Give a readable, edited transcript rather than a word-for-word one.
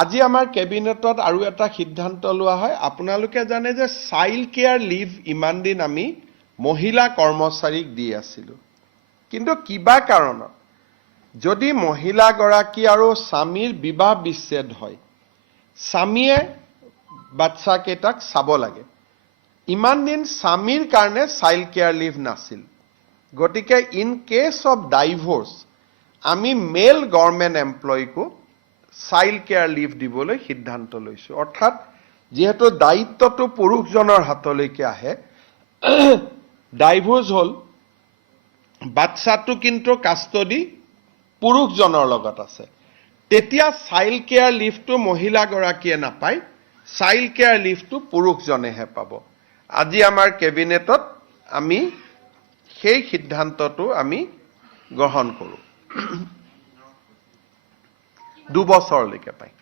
আজি আমাৰ কেবিনেটত আৰু এটা সিদ্ধান্ত লোৱা হয় আপোনালোকে জানে যে চাইল্ড কেয়াৰ লিভ ইমান দিন আমি মহিলা কৰ্মচাৰীক দি আছিলোঁ কিন্তু কিবা কাৰণত যদি মহিলা গৰাকী আৰু স্বামীৰ বিবাহ বিচ্ছেদ হয় স্বামীয়ে বাচ্চা কেইটাক চাব লাগে ইমান দিন স্বামীৰ কাৰণে চাইল্ড কেয়াৰ লিভ নাছিল গতিকে ইন কেছ অফ ডাইভোৰ্স আমি মেল গভৰ্ণমেণ্ট এমপ্লয়ীকো চাইল্ড কেয়াৰ লিভ দিবলৈ সিদ্ধান্ত লৈছোঁ অৰ্থাৎ যেহেতু দায়িত্বটো পুৰুষজনৰ হাতলৈকে আহে ডাইভোৰ্স হ'ল বাচ্চাটো কিন্তু কাষ্টডি পুৰুষজনৰ লগত আছে তেতিয়া চাইল্ড কেয়াৰ লিভটো মহিলাগৰাকীয়ে নাপায় চাইল্ড কেয়াৰ লিভটো পুৰুষজনেহে পাব আজি আমাৰ কেবিনেটত আমি সেই সিদ্ধান্তটো আমি গ্ৰহণ কৰোঁ 2 বছৰলৈকে পায়